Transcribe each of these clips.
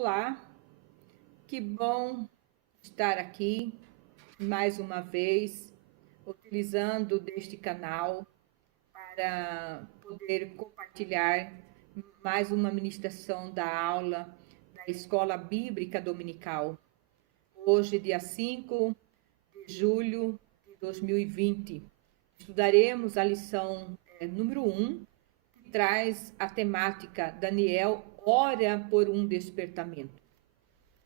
Olá, que bom estar aqui mais uma vez, utilizando deste canal para poder compartilhar mais uma ministração da aula da Escola Bíblica Dominical. Hoje, dia 5 de julho de 2020, estudaremos a lição número 1, que traz a temática Daniel ora por um despertamento.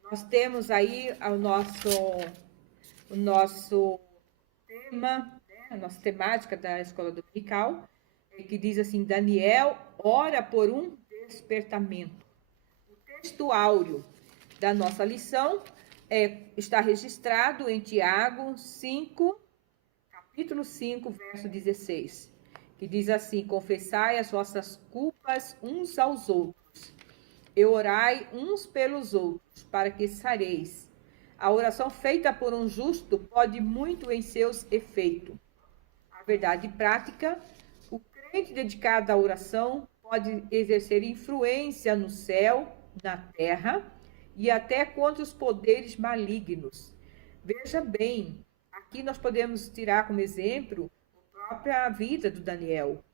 Nós temos aí o nosso tema, né, a nossa temática da escola dominical, que diz assim: Daniel ora por um despertamento. O texto áureo da nossa lição está registrado em Tiago 5, capítulo 5, verso 16, que diz assim: confessai as vossas culpas uns aos outros e orai uns pelos outros, para que sareis. A oração feita por um justo pode muito em seus efeitos. A verdade prática, o crente dedicado à oração pode exercer influência no céu, na terra e até contra os poderes malignos. Veja bem, aqui nós podemos tirar como exemplo a própria vida do Daniel.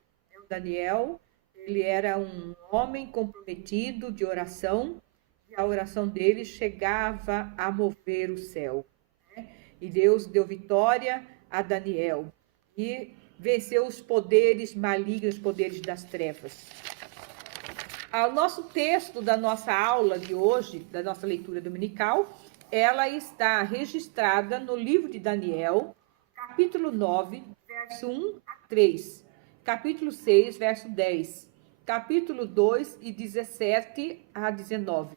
O Daniel, ele era um homem comprometido de oração, e a oração dele chegava a mover o céu, né? E Deus deu vitória a Daniel e venceu os poderes malignos, os poderes das trevas. O nosso texto da nossa aula de hoje, da nossa leitura dominical, ela está registrada no livro de Daniel, capítulo 9, verso 1 a 3, capítulo 6, verso 10, capítulo 2 e 17 a 19.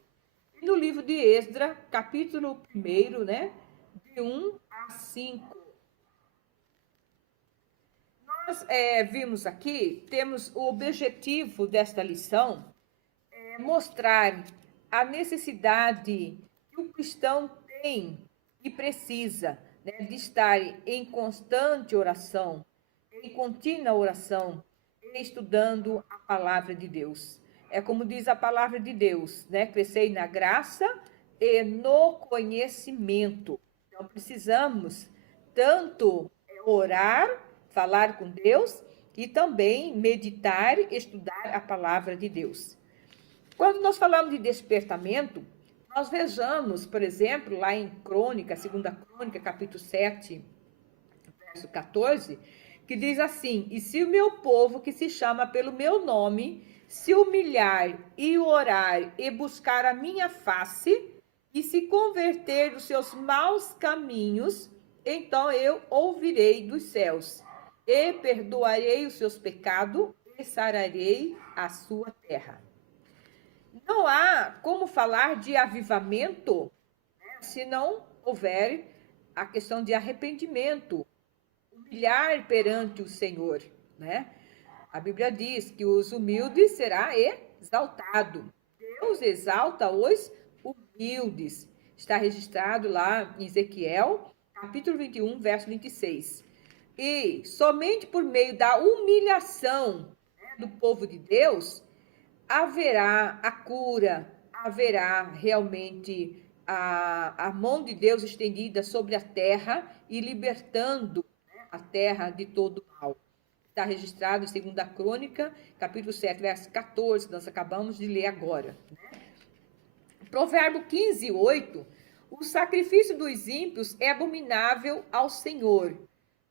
E no livro de Esdra, capítulo 1, né, de 1 a 5. Nós vimos aqui, temos o objetivo desta lição, mostrar a necessidade que o cristão tem e precisa, né, de estar em constante oração, em contínua oração, estudando a palavra de Deus. É como diz a palavra de Deus, né? Crescei na graça e no conhecimento. Então, precisamos tanto orar, falar com Deus e também meditar, estudar a palavra de Deus. Quando nós falamos de despertamento, nós vejamos, por exemplo, lá em Crônica, 2 Crônica, capítulo 7, verso 14, que diz assim: e se o meu povo, que se chama pelo meu nome, se humilhar e orar e buscar a minha face, e se converter dos seus maus caminhos, então eu ouvirei dos céus, e perdoarei os seus pecados, e sararei a sua terra. Não há como falar de avivamento, né, se não houver a questão de arrependimento, humilhar perante o Senhor, né? A Bíblia diz que os humildes será exaltado. Deus exalta os humildes. Está registrado lá em Ezequiel, capítulo 21, verso 26. E somente por meio da humilhação, né, do povo de Deus, haverá a cura, haverá realmente a mão de Deus estendida sobre a terra e libertando, né, a terra de todo mal. Está registrado em 2 Crônica, capítulo 7, verso 14, que nós acabamos de ler agora. Provérbio 15, 8, o sacrifício dos ímpios é abominável ao Senhor,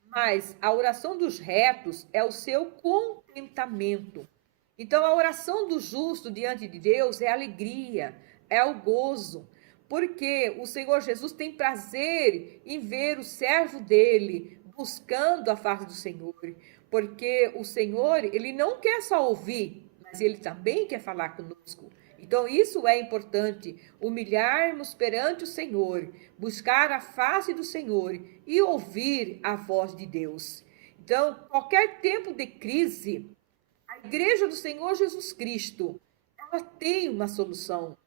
mas a oração dos retos é o seu contentamento. Então, a oração do justo diante de Deus é a alegria, é o gozo, porque o Senhor Jesus tem prazer em ver o servo dele buscando a face do Senhor, porque o Senhor, ele não quer só ouvir, mas ele também quer falar conosco. Então, isso é importante, humilharmos perante o Senhor, buscar a face do Senhor e ouvir a voz de Deus. Então, qualquer tempo de crise, a Igreja do Senhor Jesus Cristo, ela tem uma solução,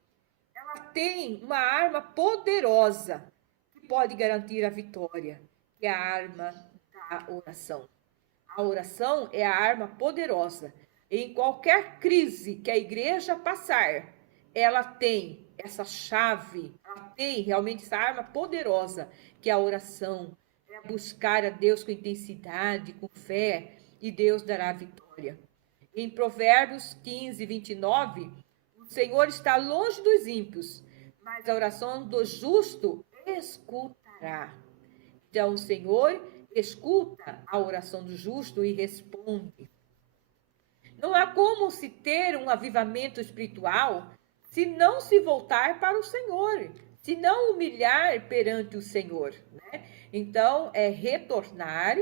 ela tem uma arma poderosa que pode garantir a vitória, que é a arma da oração. A oração é a arma poderosa. Em qualquer crise que a igreja passar, ela tem essa chave, ela tem realmente essa arma poderosa, que é a oração, é buscar a Deus com intensidade, com fé, e Deus dará a vitória. Em Provérbios 15, 29, o Senhor está longe dos ímpios, mas a oração do justo escutará. Então, o Senhor escuta a oração do justo e responde. Não há como se ter um avivamento espiritual se não se voltar para o Senhor, se não humilhar perante o Senhor, né? Então, é retornar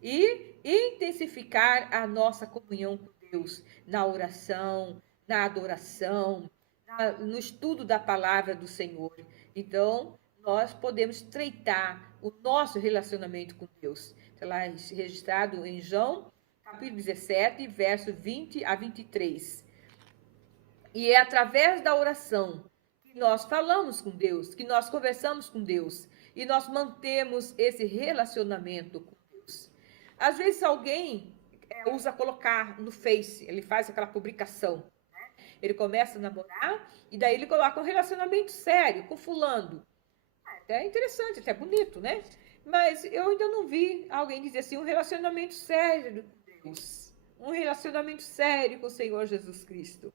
e intensificar a nossa comunhão com Deus na oração, na adoração, no estudo da palavra do Senhor. Então, nós podemos estreitar o nosso relacionamento com Deus. Está lá registrado em João, capítulo 17, verso 20 a 23. E é através da oração que nós falamos com Deus, que nós conversamos com Deus e nós mantemos esse relacionamento com Deus. Às vezes alguém usa colocar no Face, ele faz aquela publicação, né? Ele começa a namorar e daí ele coloca um relacionamento sério com fulano. É interessante, até bonito, né? Mas eu ainda não vi alguém dizer assim, um relacionamento sério com Deus, um relacionamento sério com o Senhor Jesus Cristo.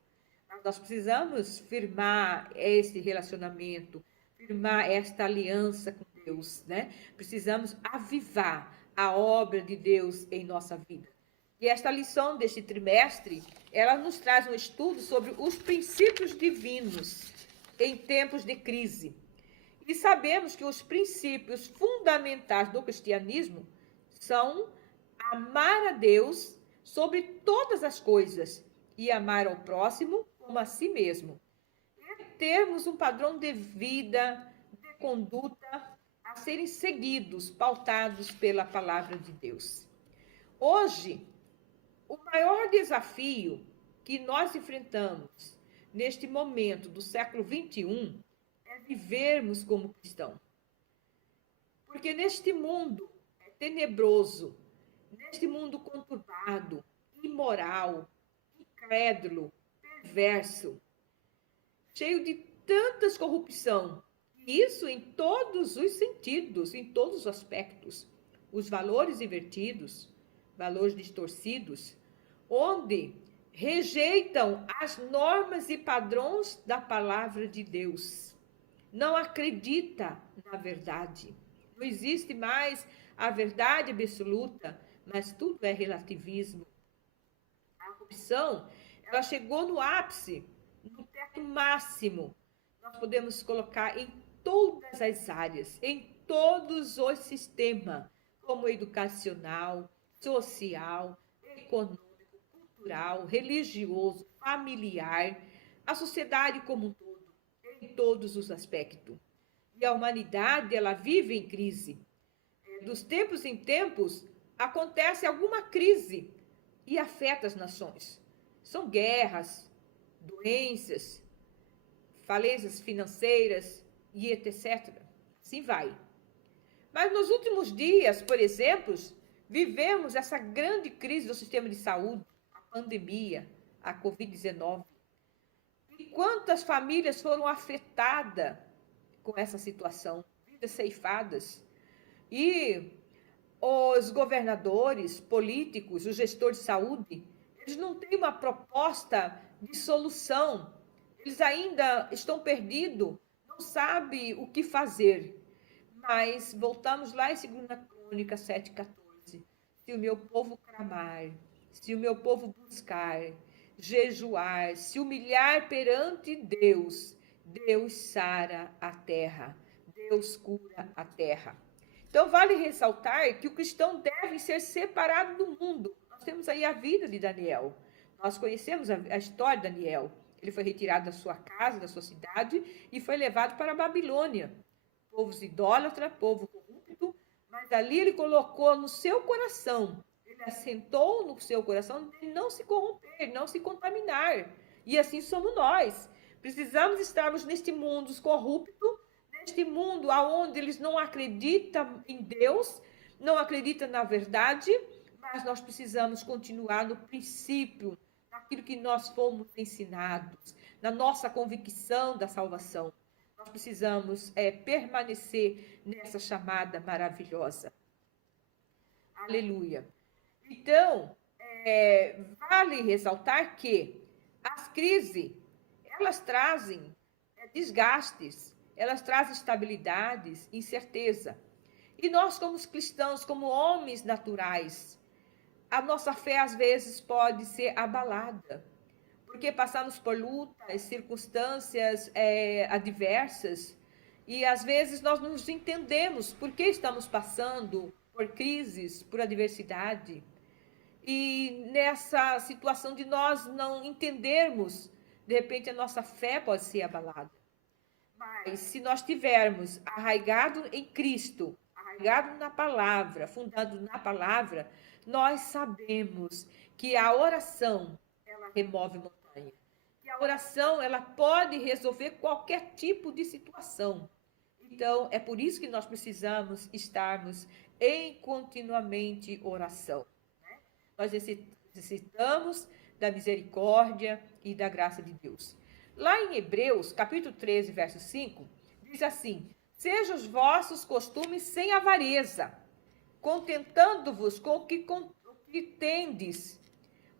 Nós precisamos firmar esse relacionamento, firmar esta aliança com Deus, né? Precisamos avivar a obra de Deus em nossa vida. E esta lição deste trimestre, ela nos traz um estudo sobre os princípios divinos em tempos de crise. E sabemos que os princípios fundamentais do cristianismo são amar a Deus sobre todas as coisas e amar ao próximo como a si mesmo. E termos um padrão de vida, de conduta a serem seguidos, pautados pela palavra de Deus. Hoje, o maior desafio que nós enfrentamos neste momento do século XXI é vivermos como cristão. Porque neste mundo tenebroso, neste mundo conturbado, imoral, incrédulo, perverso, cheio de tantas corrupção, isso em todos os sentidos, em todos os aspectos, os valores invertidos, valores distorcidos, onde rejeitam as normas e padrões da palavra de Deus. Não acredita na verdade. Não existe mais a verdade absoluta, mas tudo é relativismo. A corrupção, ela chegou no ápice, no teto máximo. Nós podemos colocar em todas as áreas, em todos os sistemas, como educacional, social, econômico, cultural, religioso, familiar, a sociedade como um todo, em todos os aspectos. E a humanidade, ela vive em crise. Dos tempos em tempos, acontece alguma crise e afeta as nações. São guerras, doenças, falências financeiras e etc. Assim vai. Mas nos últimos dias, por exemplo, vivemos essa grande crise do sistema de saúde, a pandemia, a Covid-19. E quantas famílias foram afetadas com essa situação, vidas ceifadas. E os governadores, políticos, os gestores de saúde, eles não têm uma proposta de solução. Eles ainda estão perdidos, não sabem o que fazer. Mas voltamos lá em 2 Crônicas 7,14. Se o meu povo clamar, se o meu povo buscar, jejuar, se humilhar perante Deus, Deus sara a terra, Deus cura a terra. Então, vale ressaltar que o cristão deve ser separado do mundo. Nós temos aí a vida de Daniel. Nós conhecemos a história de Daniel. Ele foi retirado da sua casa, da sua cidade, e foi levado para a Babilônia. Povos idólatras, povo corrupto, mas ali ele colocou no seu coração, ele assentou no seu coração de não se corromper, não se contaminar. E assim somos nós. Precisamos estarmos neste mundo corrupto, neste mundo onde eles não acreditam em Deus, não acreditam na verdade, mas nós precisamos continuar no princípio, naquilo que nós fomos ensinados, na nossa convicção da salvação. Nós precisamos permanecer nessa chamada maravilhosa. Aleluia. Então, vale ressaltar que as crises, elas trazem desgastes, elas trazem instabilidades, incerteza. E nós, como cristãos, como homens naturais, a nossa fé às vezes pode ser abalada, porque passamos por lutas, circunstâncias adversas, e às vezes nós não nos entendemos por que estamos passando por crises, por adversidade. E nessa situação de nós não entendermos, de repente a nossa fé pode ser abalada. Mas se nós estivermos arraigado em Cristo, arraigado na palavra, fundado na palavra, nós sabemos que a oração, ela remove montanha. Que a oração, ela pode resolver qualquer tipo de situação. Então, é por isso que nós precisamos estarmos em continuamente oração. Nós necessitamos da misericórdia e da graça de Deus. Lá em Hebreus, capítulo 13, verso 5, diz assim: sejam os vossos costumes sem avareza, contentando-vos com o que tendes,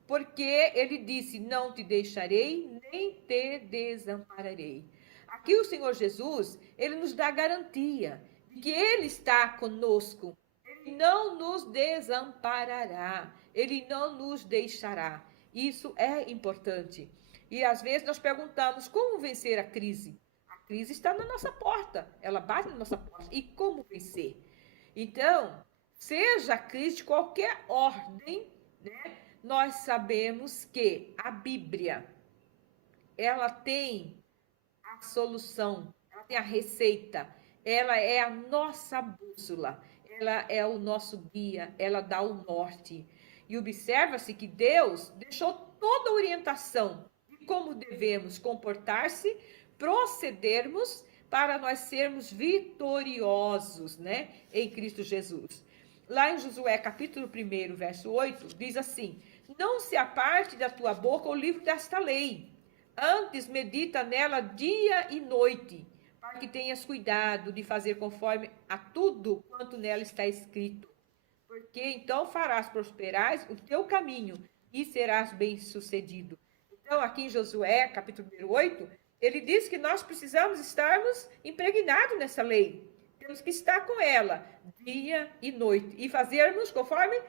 porque ele disse, não te deixarei, nem te desampararei. Aqui o Senhor Jesus, ele nos dá garantia de que ele está conosco, ele não nos desamparará, ele não nos deixará. Isso é importante. E às vezes nós perguntamos como vencer a crise. A crise está na nossa porta, ela bate na nossa porta. E como vencer? Então, seja a crise de qualquer ordem, né? Nós sabemos que a Bíblia, ela tem a solução, ela tem a receita, ela é a nossa bússola, ela é o nosso guia, ela dá o norte. E observa-se que Deus deixou toda a orientação de como devemos comportar-se, procedermos para nós sermos vitoriosos, né, em Cristo Jesus. Lá em Josué, capítulo 1, verso 8, diz assim: não se aparte da tua boca o livro desta lei, antes medita nela dia e noite, para que tenhas cuidado de fazer conforme a tudo quanto nela está escrito. Porque então farás prosperar o teu caminho e serás bem-sucedido. Então, aqui em Josué, capítulo 8, ele diz que nós precisamos estarmos impregnados nessa lei. Temos que estar com ela dia e noite e fazermos conforme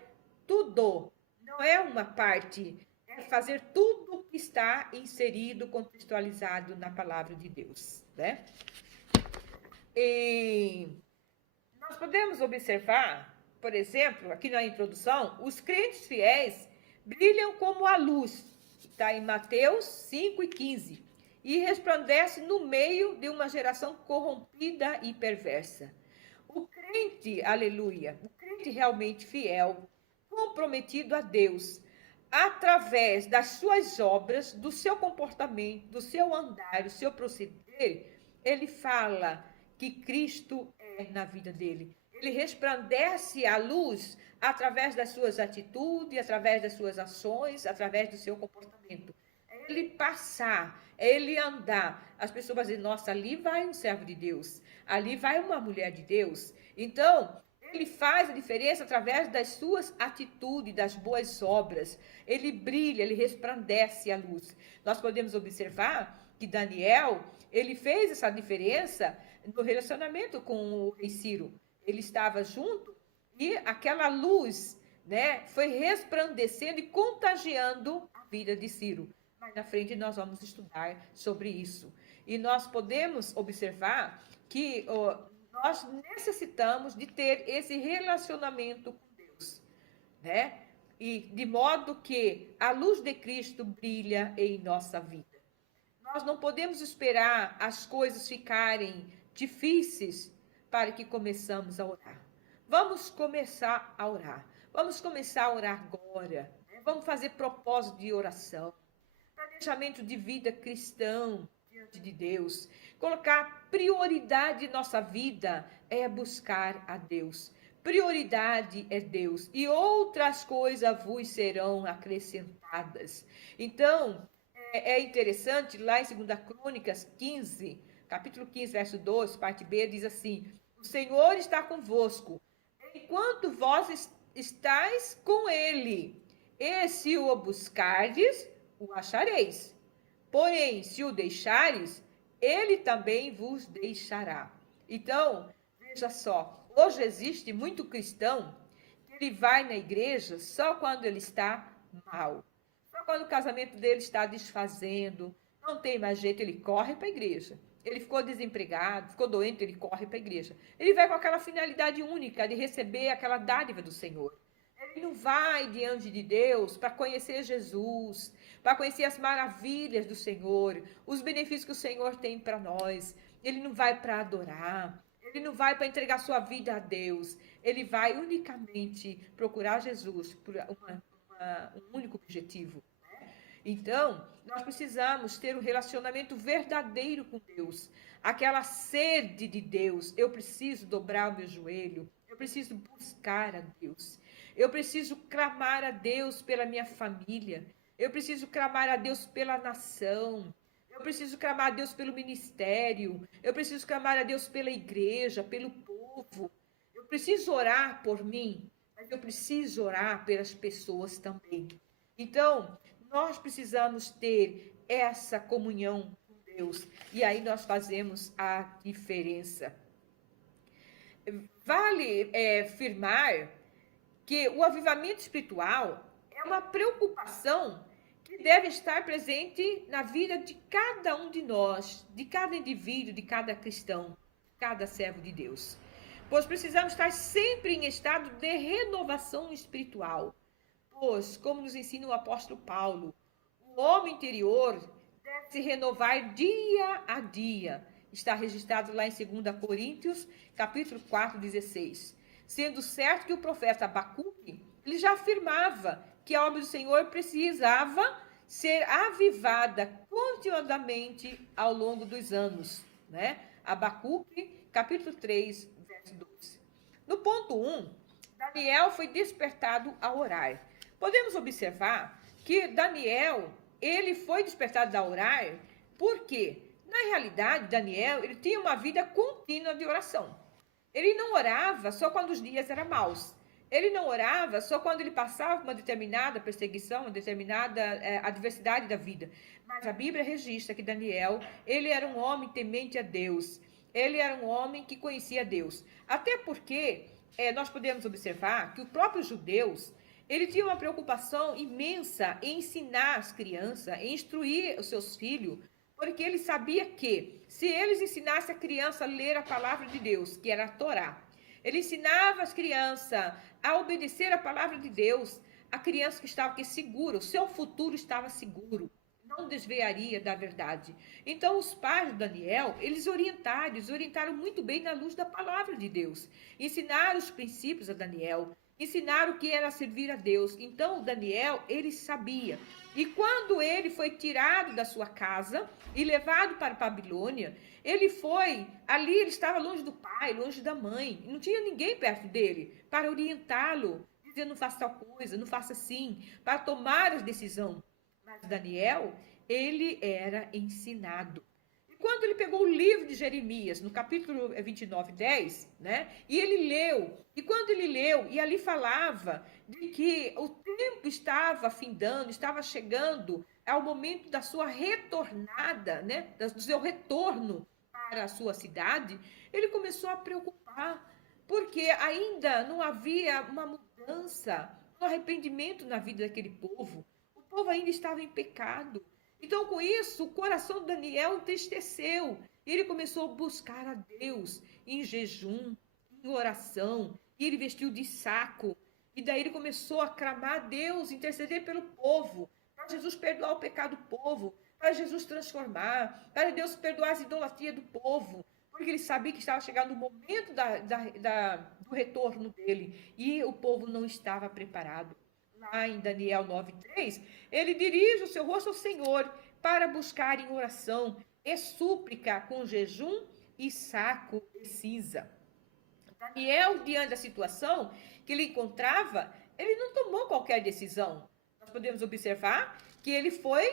tudo. Não é uma parte, é fazer tudo que está inserido, contextualizado na palavra de Deus, né? E nós podemos observar, por exemplo, aqui na introdução, os crentes fiéis brilham como a luz, está em Mateus 5:15, e resplandece no meio de uma geração corrompida e perversa. O crente, aleluia, o crente realmente fiel, comprometido a Deus, através das suas obras, do seu comportamento, do seu andar, do seu proceder, ele fala que Cristo é na vida dele. Ele resplandece a luz através das suas atitudes, através das suas ações, através do seu comportamento. É ele passar, é ele andar. As pessoas vão dizer, nossa, ali vai um servo de Deus, ali vai uma mulher de Deus. Então, ele faz a diferença através das suas atitudes, das boas obras. Ele brilha, ele resplandece a luz. Nós podemos observar que Daniel, ele fez essa diferença no relacionamento com o rei Ciro. Ele estava junto e aquela luz, né, foi resplandecendo e contagiando a vida de Ciro. Mas na frente nós vamos estudar sobre isso. E nós podemos observar que nós necessitamos de ter esse relacionamento com Deus, né? E de modo que a luz de Cristo brilha em nossa vida. Nós não podemos esperar as coisas ficarem difíceis para que começamos a orar. Vamos começar a orar. Vamos começar a orar agora. Né? Vamos fazer propósito de oração. Planejamento de vida cristão diante de Deus. Colocar prioridade em nossa vida é buscar a Deus. Prioridade é Deus. E outras coisas vos serão acrescentadas. Então, É interessante, lá em 2 Crônicas 15, capítulo 15, verso 2, parte B, diz assim: o Senhor está convosco, enquanto vós estáis com ele, e se o buscardes, o achareis. Porém, se o deixares, ele também vos deixará. Então, veja só, hoje existe muito cristão que ele vai na igreja só quando ele está mal. Só quando o casamento dele está desfazendo, não tem mais jeito, ele corre para a igreja. Ele ficou desempregado, ficou doente, ele corre para a igreja. Ele vai com aquela finalidade única de receber aquela dádiva do Senhor. Ele não vai diante de Deus para conhecer Jesus, para conhecer as maravilhas do Senhor, os benefícios que o Senhor tem para nós. Ele não vai para adorar, ele não vai para entregar sua vida a Deus. Ele vai unicamente procurar Jesus por um único objetivo. Então, nós precisamos ter um relacionamento verdadeiro com Deus. Aquela sede de Deus. Eu preciso dobrar o meu joelho. Eu preciso buscar a Deus. Eu preciso clamar a Deus pela minha família. Eu preciso clamar a Deus pela nação. Eu preciso clamar a Deus pelo ministério. Eu preciso clamar a Deus pela igreja, pelo povo. Eu preciso orar por mim, mas eu preciso orar pelas pessoas também. Então, nós precisamos ter essa comunhão com Deus. E aí nós fazemos a diferença. Vale afirmar que o avivamento espiritual é uma preocupação que deve estar presente na vida de cada um de nós, de cada indivíduo, de cada cristão, de cada servo de Deus. Pois precisamos estar sempre em estado de renovação espiritual. Pois, como nos ensina o apóstolo Paulo, o homem interior deve se renovar dia a dia. Está registrado lá em 2 Coríntios, capítulo 4, 16. Sendo certo que o profeta Abacuque, ele já afirmava que a obra do Senhor precisava ser avivada continuadamente ao longo dos anos, né? Abacuque, capítulo 3, verso 12. No ponto 1, Daniel foi despertado a orar. Podemos observar que Daniel, ele foi despertado a orar porque, na realidade, Daniel, ele tinha uma vida contínua de oração. Ele não orava só quando os dias eram maus. Ele não orava só quando ele passava por uma determinada perseguição, uma determinada adversidade da vida. Mas a Bíblia registra que Daniel, ele era um homem temente a Deus. Ele era um homem que conhecia Deus. Até porque nós podemos observar que os próprios judeus, ele tinha uma preocupação imensa em ensinar as crianças, em instruir os seus filhos, porque ele sabia que, se eles ensinassem a criança a ler a palavra de Deus, que era a Torá, ele ensinava as crianças a obedecer a palavra de Deus, a criança que estava aqui segura, o seu futuro estava seguro, não desviaria da verdade. Então, os pais de Daniel, eles orientaram muito bem na luz da palavra de Deus, ensinaram os princípios a Daniel, ensinaram o que era servir a Deus. Então, Daniel, ele sabia. E quando ele foi tirado da sua casa e levado para a Babilônia, ali ele estava longe do pai, longe da mãe, não tinha ninguém perto dele para orientá-lo, dizendo não faça tal coisa, não faça assim, para tomar as decisões. Mas Daniel, ele era ensinado. E quando ele pegou o livro de Jeremias, no capítulo 29, 10, né? E ele leu, e quando ele leu, e ali falava de que o tempo estava findando, estava chegando ao momento da sua retornada, né? Do seu retorno para a sua cidade, ele começou a preocupar, porque ainda não havia uma mudança, um arrependimento na vida daquele povo. O povo ainda estava em pecado. Então, com isso, o coração de Daniel entristeceu. E ele começou a buscar a Deus em jejum, em oração. E ele vestiu de saco. E daí ele começou a clamar a Deus, interceder pelo povo, para Jesus perdoar o pecado do povo, para Jesus transformar, para Deus perdoar as idolatrias do povo. Porque ele sabia que estava chegando o momento do retorno dele. E o povo não estava preparado. Lá em Daniel 9:3, ele dirige o seu rosto ao Senhor para buscar em oração e súplica com jejum e saco de cinza. Daniel, diante da situação que ele encontrava, ele não tomou qualquer decisão. Nós podemos observar que ele foi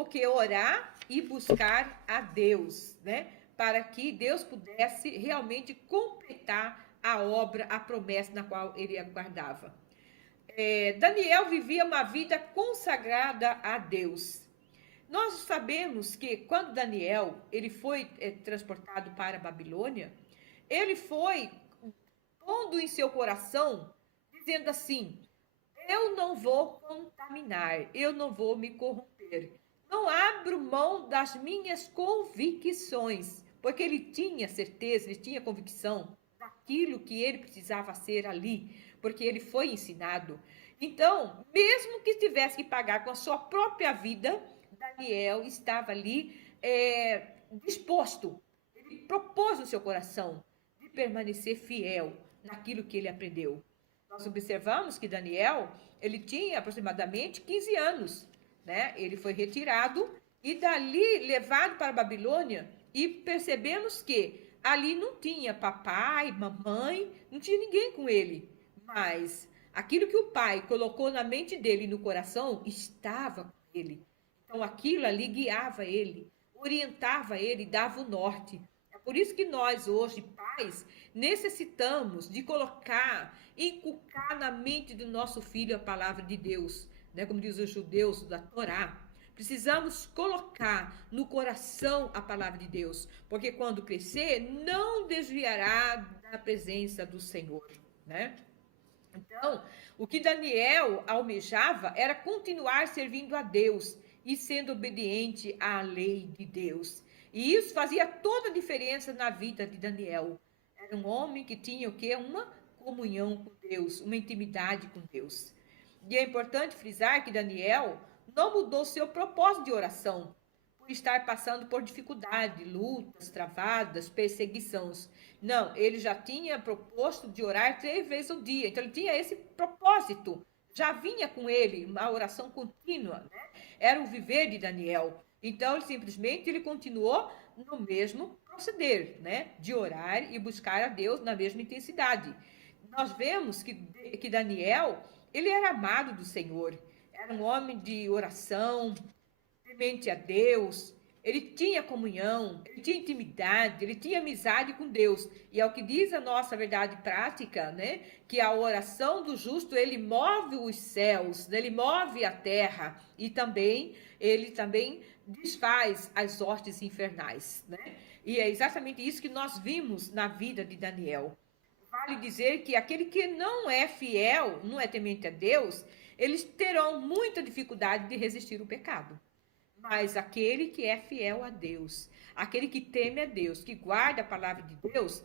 o que? Orar e buscar a Deus, né? Para que Deus pudesse realmente completar a obra, a promessa na qual ele aguardava. Daniel vivia uma vida consagrada a Deus. Nós sabemos que quando Daniel ele foi transportado para a Babilônia, ele foi pondo em seu coração, dizendo assim: eu não vou contaminar, eu não vou me corromper. Não abro mão das minhas convicções, porque ele tinha certeza, ele tinha convicção daquilo que ele precisava ser ali, porque ele foi ensinado. Então, mesmo que tivesse que pagar com a sua própria vida, Daniel estava ali disposto, ele propôs no seu coração de permanecer fiel naquilo que ele aprendeu. Nós observamos que Daniel, ele tinha aproximadamente 15 anos, né? Ele foi retirado e dali levado para a Babilônia e percebemos que ali não tinha papai, mamãe, não tinha ninguém com ele, mas aquilo que o pai colocou na mente dele e no coração estava com ele. Então aquilo ali guiava ele, orientava ele, dava o norte. É por isso que nós hoje, pais, necessitamos de colocar, inculcar na mente do nosso filho a palavra de Deus, né? Como diz os judeus da Torá. Precisamos colocar no coração a palavra de Deus, porque quando crescer, não desviará da presença do Senhor, né? Então, o que Daniel almejava era continuar servindo a Deus e sendo obediente à lei de Deus. E isso fazia toda a diferença na vida de Daniel. Era um homem que tinha o quê? Uma comunhão com Deus, uma intimidade com Deus. E é importante frisar que Daniel não mudou seu propósito de oração por estar passando por dificuldade, lutas, travadas, perseguições. Não, ele já tinha proposto de orar 3 vezes ao dia. Então ele tinha esse propósito. Já vinha com ele uma oração contínua, né? Era o viver de Daniel. Então ele continuou no mesmo proceder, né? De orar e buscar a Deus na mesma intensidade. Nós vemos que Daniel, ele era amado do Senhor. Era um homem de oração, temente a Deus, ele tinha comunhão, ele tinha intimidade, ele tinha amizade com Deus. E é o que diz a nossa verdade prática, né? Que a oração do justo, ele move os céus, né? Ele move a terra e ele também desfaz as hostes infernais, né? E é exatamente isso que nós vimos na vida de Daniel. Vale dizer que aquele que não é fiel, não é temente a Deus, eles terão muita dificuldade de resistir ao pecado. Mas aquele que é fiel a Deus, aquele que teme a Deus, que guarda a palavra de Deus,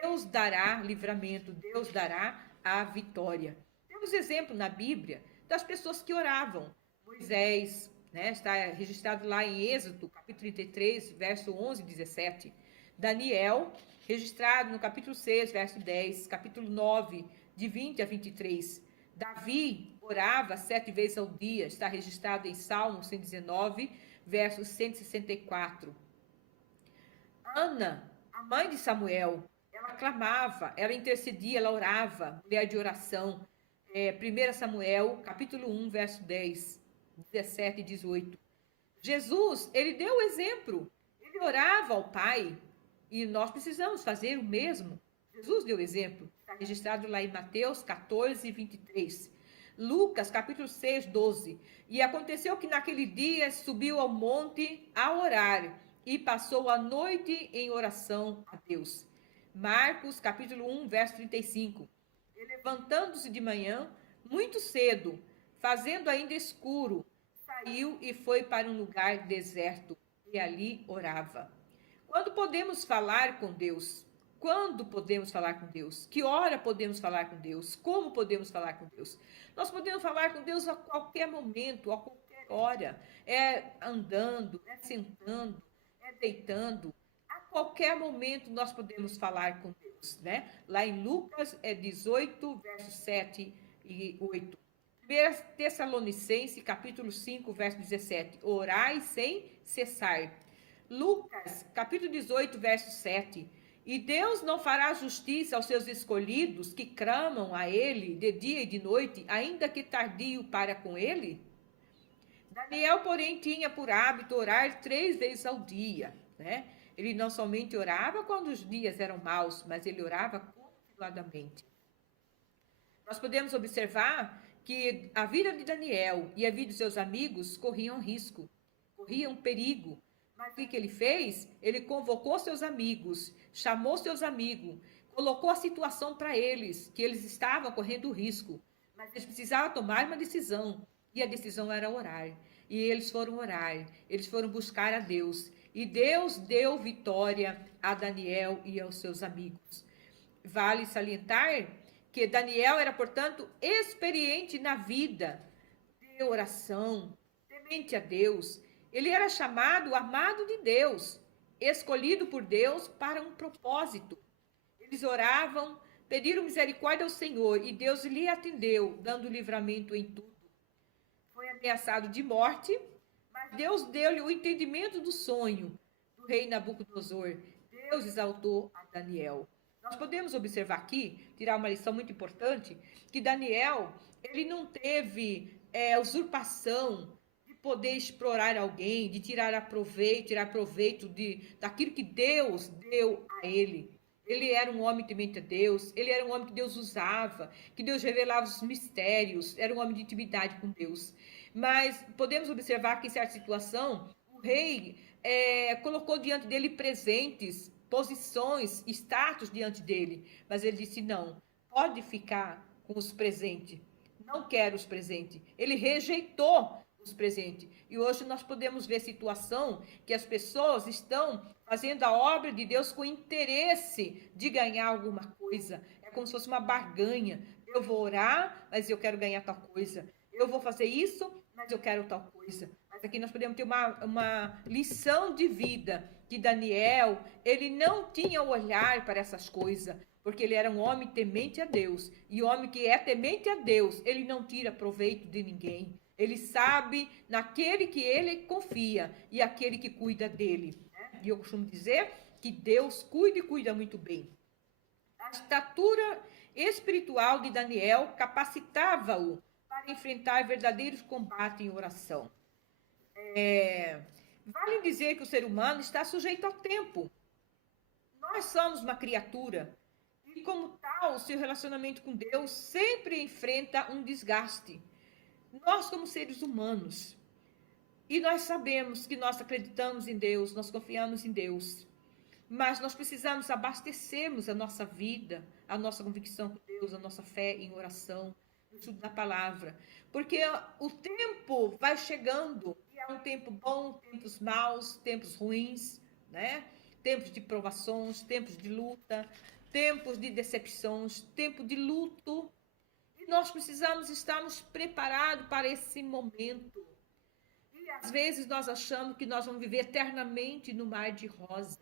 Deus dará livramento, Deus dará a vitória. Temos exemplo na Bíblia das pessoas que oravam. Moisés, né, está registrado lá em Êxodo, capítulo 33, verso 11 e 17. Daniel, registrado no capítulo 6, verso 10, capítulo 9, de 20 a 23. Davi orava 7 vezes ao dia, está registrado em Salmo 119, verso 164. Ana, a mãe de Samuel, ela clamava, ela intercedia, ela orava, mulher de oração. 1 Samuel, capítulo 1, verso 10, 17 e 18. Jesus, ele deu o exemplo, ele orava ao Pai, e nós precisamos fazer o mesmo. Jesus deu exemplo, está registrado lá em Mateus 14, 23. Lucas, capítulo 6, 12. E aconteceu que naquele dia subiu ao monte a orar e passou a noite em oração a Deus. Marcos, capítulo 1, verso 35. E levantando-se de manhã, muito cedo, fazendo ainda escuro, saiu e foi para um lugar deserto e ali orava. Quando podemos falar com Deus? Quando podemos falar com Deus? Que hora podemos falar com Deus? Como podemos falar com Deus? Nós podemos falar com Deus a qualquer momento, a qualquer hora. É andando, é sentando, é deitando. A qualquer momento nós podemos falar com Deus, né? Lá em Lucas 18, versos 7 e 8. 1 Tessalonicenses, capítulo 5, verso 17. Orai sem cessar. Lucas, capítulo 18, verso 7. E Deus não fará justiça aos seus escolhidos que clamam a Ele de dia e de noite, ainda que tardio para com Ele? Daniel, porém, tinha por hábito orar 3 vezes ao dia, né? Ele não somente orava quando os dias eram maus, mas ele orava continuadamente. Nós podemos observar que a vida de Daniel e a vida de seus amigos corriam risco, corriam perigo. Mas o que ele fez? Ele convocou seus amigos, chamou seus amigos, colocou a situação para eles, que eles estavam correndo risco, mas eles precisavam tomar uma decisão, e a decisão era orar. E eles foram orar, eles foram buscar a Deus, e Deus deu vitória a Daniel e aos seus amigos. Vale salientar que Daniel era, portanto, experiente na vida de oração, temente a Deus. Ele era chamado amado de Deus, escolhido por Deus para um propósito. Eles oravam, pediram misericórdia ao Senhor e Deus lhe atendeu, dando livramento em tudo. Foi ameaçado de morte, mas Deus deu-lhe o entendimento do sonho do rei Nabucodonosor. Deus exaltou a Daniel. Nós podemos observar aqui, tirar uma lição muito importante, que Daniel, ele não teve usurpação de poder explorar alguém, de tirar proveito daquilo que Deus deu a ele. Ele era um homem temente a Deus, ele era um homem que Deus usava, que Deus revelava os mistérios, era um homem de intimidade com Deus. Mas podemos observar que em certa situação, o rei colocou diante dele presentes, posições, status diante dele. Mas ele disse, não, pode ficar com os presentes. Não quero os presentes. Ele rejeitou os presentes. E hoje nós podemos ver situação que as pessoas estão fazendo a obra de Deus com interesse de ganhar alguma coisa. É como se fosse uma barganha. Eu vou orar, mas eu quero ganhar tal coisa. Eu vou fazer isso, mas eu quero tal coisa. Mas aqui nós podemos ter uma lição de vida, que Daniel, ele não tinha olhar para essas coisas, porque ele era um homem temente a Deus. E homem que é temente a Deus, ele não tira proveito de ninguém. Ele sabe naquele que ele confia e aquele que cuida dele. E eu costumo dizer que Deus cuida e cuida muito bem. A estatura espiritual de Daniel capacitava-o para enfrentar verdadeiros combates em oração. Vale dizer que o ser humano está sujeito ao tempo. Nós somos uma criatura e, como tal, o seu relacionamento com Deus sempre enfrenta um desgaste. Nós, como seres humanos, e nós sabemos que nós acreditamos em Deus, nós confiamos em Deus, mas nós precisamos abastecermos a nossa vida, a nossa convicção com Deus, a nossa fé em oração, no estudo da palavra, porque o tempo vai chegando, e é um tempo bom, tempos maus, tempos ruins, né? Tempos de provações, tempos de luta, tempos de decepções, tempo de luto. E nós precisamos estarmos preparados para esse momento. E às vezes nós achamos que nós vamos viver eternamente no mar de rosa.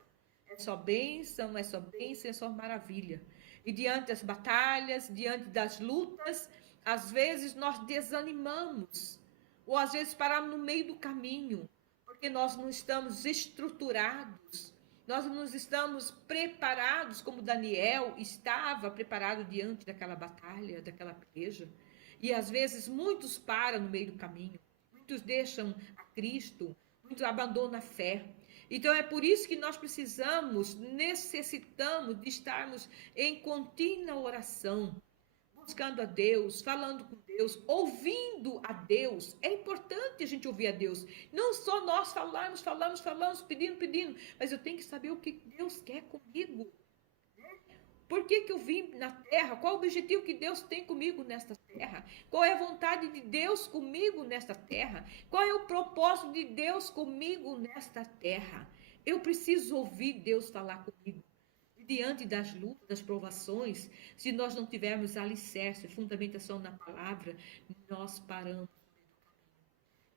É só bênção, é só maravilha. E diante das batalhas, diante das lutas, às vezes nós desanimamos. Ou às vezes paramos no meio do caminho, porque nós não estamos estruturados. Nós não estamos preparados como Daniel estava preparado diante daquela batalha, daquela peleja. E às vezes muitos param no meio do caminho, muitos deixam a Cristo, muitos abandonam a fé. Então é por isso que nós necessitamos de estarmos em contínua oração, buscando a Deus, falando com Deus, ouvindo a Deus. É importante a gente ouvir a Deus. Não só nós falamos, pedindo, mas eu tenho que saber o que Deus quer comigo. Por que eu vim na terra? Qual o objetivo que Deus tem comigo nesta terra? Qual é a vontade de Deus comigo nesta terra? Qual é o propósito de Deus comigo nesta terra? Eu preciso ouvir Deus falar comigo. Diante das lutas, das provações, se nós não tivermos alicerce, fundamentação na palavra, nós paramos.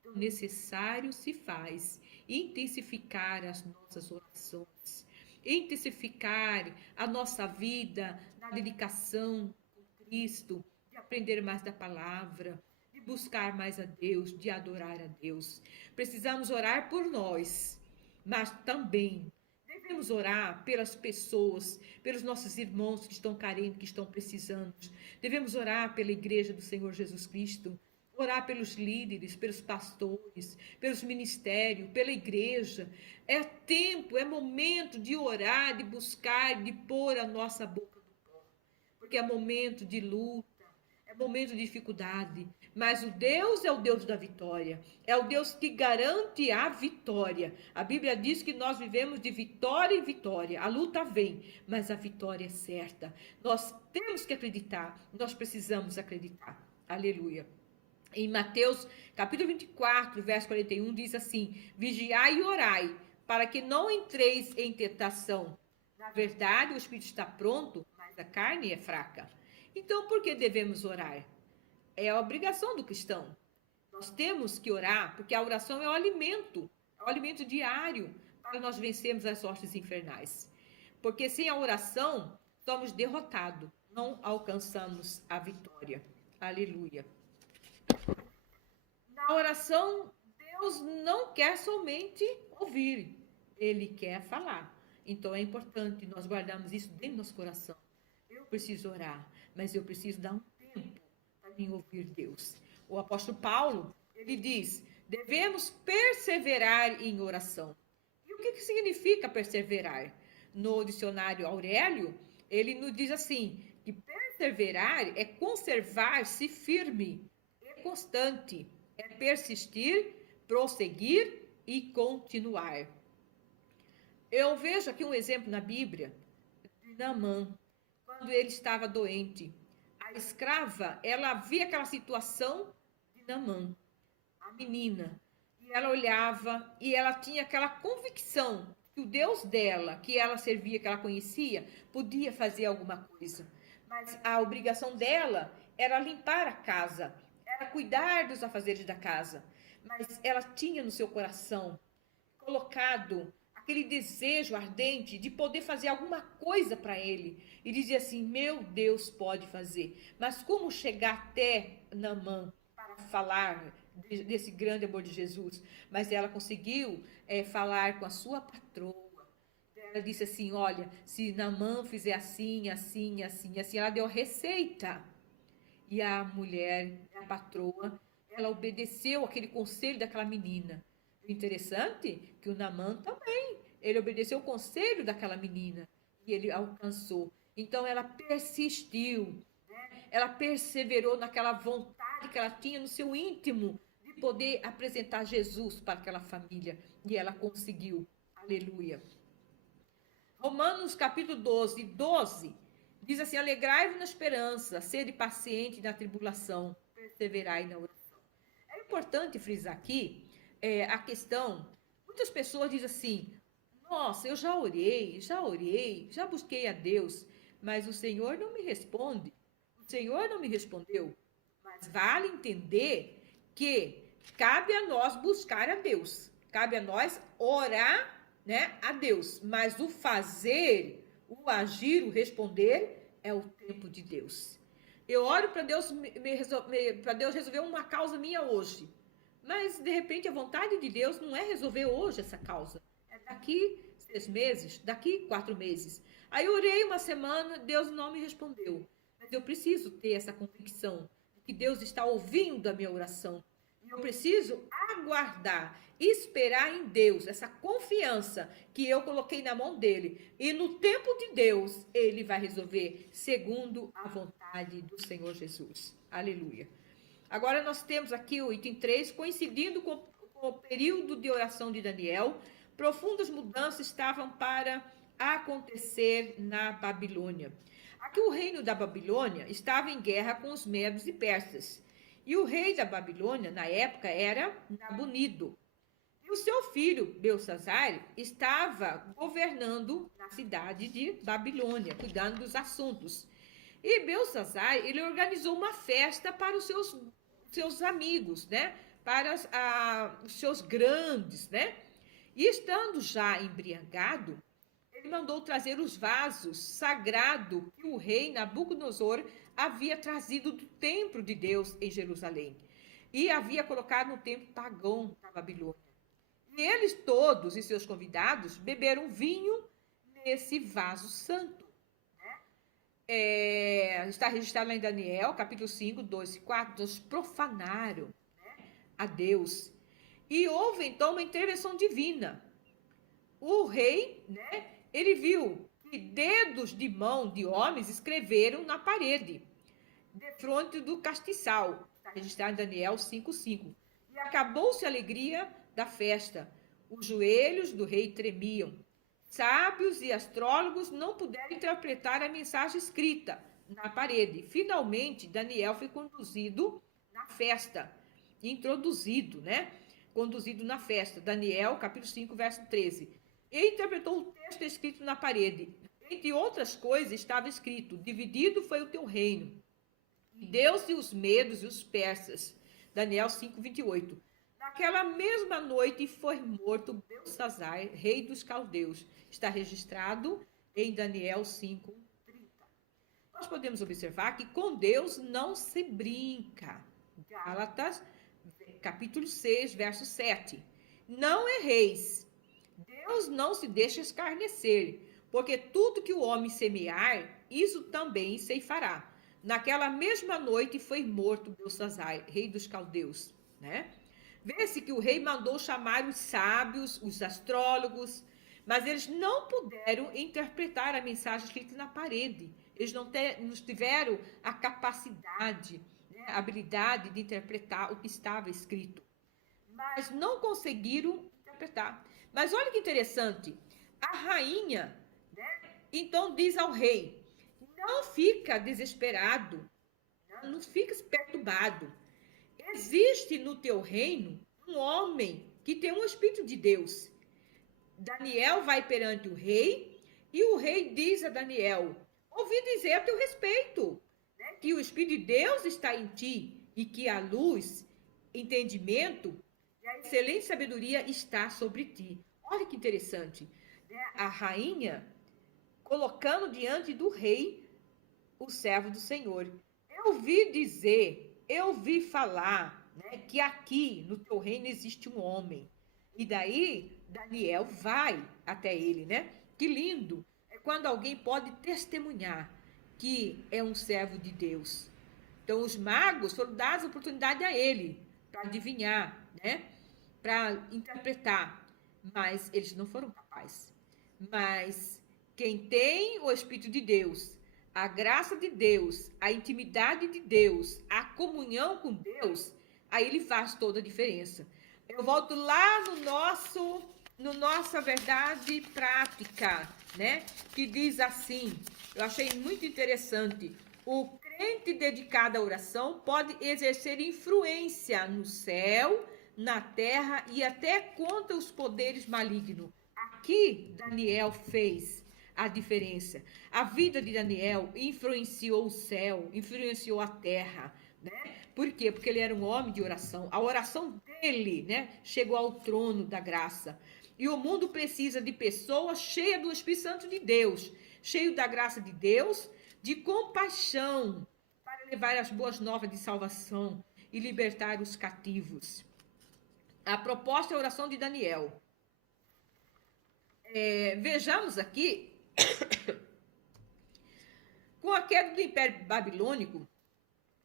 Então, necessário se faz intensificar as nossas orações, intensificar a nossa vida na dedicação com Cristo, de aprender mais da palavra, de buscar mais a Deus, de adorar a Deus. Precisamos orar por nós, mas também devemos orar pelas pessoas, pelos nossos irmãos que estão carentes, que estão precisando. Devemos orar pela igreja do Senhor Jesus Cristo. orar pelos líderes, pelos pastores, pelos ministérios, pela igreja. É tempo, é momento de orar, de buscar, de pôr a nossa boca no pó. Porque é momento de luta, é momento de dificuldade. Mas o Deus é o Deus da vitória. É o Deus que garante a vitória. A Bíblia diz que nós vivemos de vitória em vitória. A luta vem, mas a vitória é certa. Nós temos que acreditar, nós precisamos acreditar. Aleluia. Em Mateus capítulo 24, verso 41, diz assim: vigiai e orai, para que não entreis em tentação. Na verdade, o espírito está pronto, mas a carne é fraca. Então, por que devemos orar? É a obrigação do cristão. Nós temos que orar, porque a oração é o alimento diário para nós vencermos as sortes infernais. Porque sem a oração, somos derrotados, não alcançamos a vitória. Aleluia. Na oração, Deus não quer somente ouvir, Ele quer falar. Então é importante nós guardarmos isso dentro do nosso coração. Eu preciso orar, mas eu preciso dar um tempo para mim ouvir Deus. O apóstolo Paulo, ele diz, devemos perseverar em oração. E o que significa perseverar? No dicionário Aurélio, ele nos diz assim, que perseverar é conservar-se firme e constante, é persistir, prosseguir e continuar. Eu vejo aqui um exemplo na Bíblia de Naamã, quando ele estava doente. A escrava, ela via aquela situação de Naamã, a menina, e ela olhava e ela tinha aquela convicção que o Deus dela, que ela servia, que ela conhecia, podia fazer alguma coisa. Mas a obrigação dela era limpar a casa, era cuidar dos afazeres da casa. Mas ela tinha no seu coração colocado aquele desejo ardente de poder fazer alguma coisa para ele. E dizia assim, meu Deus pode fazer. Mas como chegar até Naamã para falar desse grande amor de Jesus? Mas ela conseguiu falar com a sua patroa. Ela disse assim, olha, se Naamã fizer assim, assim, assim, assim, ela deu a receita. E a mulher, a patroa, ela obedeceu aquele conselho daquela menina. O interessante é que o Naamã também, ele obedeceu o conselho daquela menina e ele alcançou. Então ela persistiu, né? Ela perseverou naquela vontade que ela tinha no seu íntimo de poder apresentar Jesus para aquela família e ela conseguiu. Aleluia. Romanos capítulo 12 diz assim, alegrai-vos na esperança, sede paciente na tribulação, perseverai na oração. É importante frisar aqui a questão, muitas pessoas dizem assim, nossa, eu já orei, já busquei a Deus, mas o Senhor não me responde, o Senhor não me respondeu. Mas vale entender que cabe a nós buscar a Deus, cabe a nós orar, né, a Deus, mas o fazer, o agir, o responder é o tempo de Deus. Eu oro para Deus para Deus resolver uma causa minha hoje, mas de repente a vontade de Deus não é resolver hoje essa causa, é daqui 6 meses, daqui 4 meses. Aí eu orei uma semana, Deus não me respondeu, mas eu preciso ter essa convicção de que Deus está ouvindo a minha oração. Eu preciso aguardar, esperar em Deus, essa confiança que eu coloquei na mão dele. E no tempo de Deus, ele vai resolver segundo a vontade do Senhor Jesus. Aleluia. Agora nós temos aqui o item 3, coincidindo com o período de oração de Daniel, profundas mudanças estavam para acontecer na Babilônia. Aqui o reino da Babilônia estava em guerra com os medos e persas. E o rei da Babilônia, na época, era Nabonido. E o seu filho, Belsazar, estava governando na cidade de Babilônia, cuidando dos assuntos. E Belsazar, ele organizou uma festa para os seus amigos, né? Para os seus grandes, né? E estando já embriagado, ele mandou trazer os vasos sagrados que o rei Nabucodonosor havia trazido do templo de Deus em Jerusalém e havia colocado no templo pagão da Babilônia. E eles todos e seus convidados beberam vinho nesse vaso santo, né? Está registrado lá em Daniel, capítulo 5, 2 e 4, eles profanaram a Deus. E houve então uma intervenção divina. O rei, né, ele viu que dedos de mão de homens escreveram na parede, defronte do castiçal. Está registrado em Daniel 5:5. E acabou-se a alegria da festa. Os joelhos do rei tremiam. Sábios e astrólogos não puderam interpretar a mensagem escrita na parede. Finalmente, Daniel foi conduzido na festa. Introduzido, né? Conduzido na festa. Daniel, capítulo 5, verso 13. E interpretou o texto escrito na parede. Entre outras coisas, estava escrito: dividido foi o teu reino. E deu-se os medos e os persas. Daniel 5:28. Naquela mesma noite foi morto Belsazar, rei dos caldeus. Está registrado em Daniel 5:30. Nós podemos observar que com Deus não se brinca. Gálatas, capítulo 6, verso 7. Não erreis. Deus não se deixa escarnecer, porque tudo que o homem semear, isso também ceifará. Naquela mesma noite foi morto Belsazar, rei dos caldeus, né? Vê-se que o rei mandou chamar os sábios, os astrólogos, mas eles não puderam interpretar a mensagem escrita na parede. Eles não tiveram a capacidade, né, a habilidade de interpretar o que estava escrito. Mas não conseguiram interpretar. Mas olha que interessante. A rainha, né, então diz ao rei: não fica desesperado, não fica perturbado. Existe no teu reino um homem que tem um Espírito de Deus. Daniel vai perante o rei e o rei diz a Daniel: ouvi dizer a teu respeito, né, que o Espírito de Deus está em ti e que a luz, entendimento e a excelente sabedoria está sobre ti. Olha que interessante, né? A rainha colocando diante do rei o servo do Senhor. Eu ouvi dizer, eu ouvi falar, né, que aqui no teu reino existe um homem. E daí Daniel vai até ele, né? Que lindo! É quando alguém pode testemunhar que é um servo de Deus. Então os magos foram dados a oportunidade a ele para adivinhar, né? Para interpretar, mas eles não foram capazes. Mas quem tem o Espírito de Deus, a graça de Deus, a intimidade de Deus, a comunhão com Deus, aí ele faz toda a diferença. Eu volto lá no nossa verdade prática, né? Que diz assim, eu achei muito interessante. O crente dedicado à oração pode exercer influência no céu, na terra e até contra os poderes malignos. Aqui Daniel fez a diferença. A vida de Daniel influenciou o céu, influenciou a terra, né? Por quê? Porque ele era um homem de oração. A oração dele, né, chegou ao trono da graça. E o mundo precisa de pessoas cheias do Espírito Santo de Deus, cheio da graça de Deus, de compaixão, para levar as boas novas de salvação e libertar os cativos. A proposta é a oração de Daniel. Vejamos aqui, com a queda do Império Babilônico,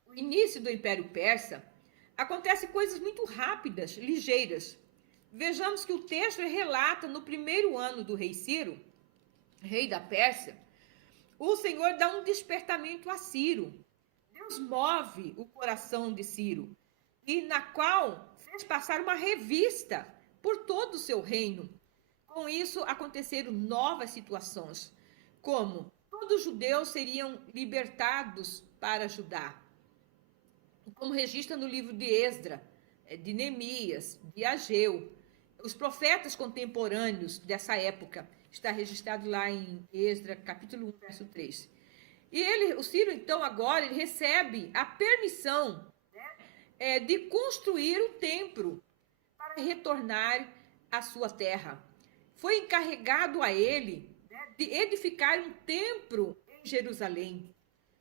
o início do Império Persa, acontecem coisas muito rápidas, ligeiras. Vejamos que o texto relata no primeiro ano do rei Ciro, rei da Pérsia, o Senhor dá um despertamento a Ciro. Deus move o coração de Ciro, e na qual fez passar uma revista por todo o seu reino. Com isso, aconteceram novas situações, como todos os judeus seriam libertados para Judá, como registra no livro de Esdra, de Neemias, de Ageu. Os profetas contemporâneos dessa época, está registrado lá em Esdra, capítulo 1, verso 3. E o Ciro, então, agora, ele recebe a permissão, né, de construir o templo para retornar à sua terra. Foi encarregado a ele, né, de edificar um templo em Jerusalém.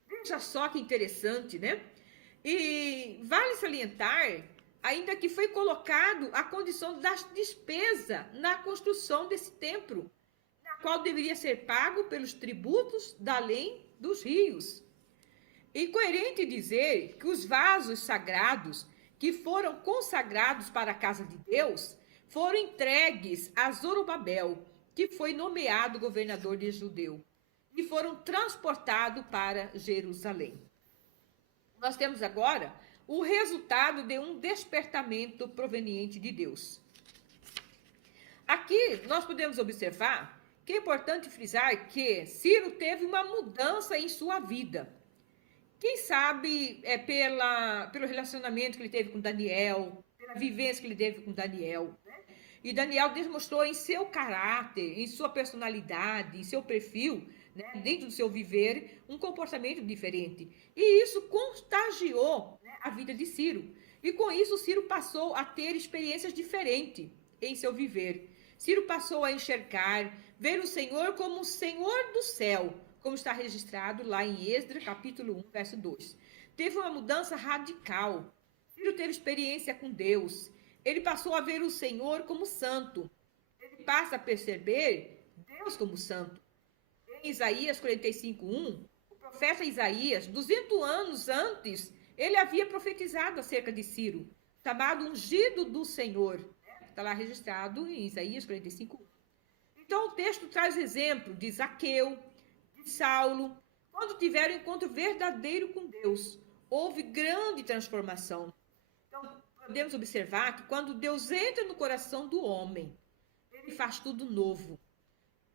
Veja só que interessante, né? E vale salientar, ainda que foi colocado a condição da despesa na construção desse templo, na qual deveria ser pago pelos tributos da lei dos rios. E coerente dizer que os vasos sagrados que foram consagrados para a casa de Deus foram entregues a Zorobabel, que foi nomeado governador de Judeu, e foram transportados para Jerusalém. Nós temos agora o resultado de um despertamento proveniente de Deus. Aqui nós podemos observar que é importante frisar que Ciro teve uma mudança em sua vida. Quem sabe pelo relacionamento que ele teve com Daniel, pela vivência que ele teve com Daniel. E Daniel demonstrou em seu caráter, em sua personalidade, em seu perfil, né, dentro do seu viver, um comportamento diferente. E isso contagiou, né, a vida de Ciro. E com isso, Ciro passou a ter experiências diferentes em seu viver. Ciro passou a enxergar, ver o Senhor como o Senhor do céu, como está registrado lá em Esdras, capítulo 1, verso 2. Teve uma mudança radical. Ciro teve experiência com Deus. Ele passou a ver o Senhor como santo. Ele passa a perceber Deus como santo. Em Isaías 45:1, o profeta Isaías, 200 anos antes, ele havia profetizado acerca de Ciro, chamado ungido do Senhor. Está lá registrado em Isaías 45:1. Então o texto traz exemplo de Zaqueu, de Saulo, quando tiveram um encontro verdadeiro com Deus. Houve grande transformação. Então, podemos observar que quando Deus entra no coração do homem, ele faz tudo novo.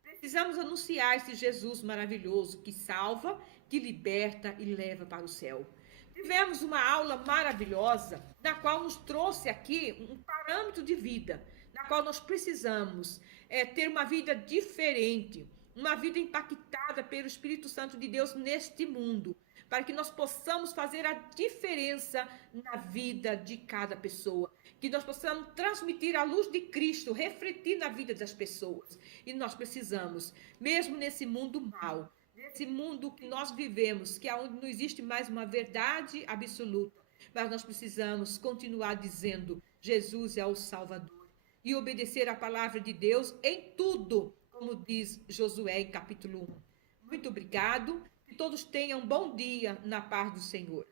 Precisamos anunciar esse Jesus maravilhoso que salva, que liberta e leva para o céu. Tivemos uma aula maravilhosa, na qual nos trouxe aqui um parâmetro de vida, na qual nós precisamos ter uma vida diferente, uma vida impactada pelo Espírito Santo de Deus neste mundo, para que nós possamos fazer a diferença na vida de cada pessoa, que nós possamos transmitir a luz de Cristo, refletir na vida das pessoas. E nós precisamos, mesmo nesse mundo mau, nesse mundo que nós vivemos, que é onde não existe mais uma verdade absoluta, mas nós precisamos continuar dizendo: Jesus é o Salvador, e obedecer a palavra de Deus em tudo, como diz Josué em capítulo 1. Muito obrigado. Que todos tenham um bom dia na paz do Senhor.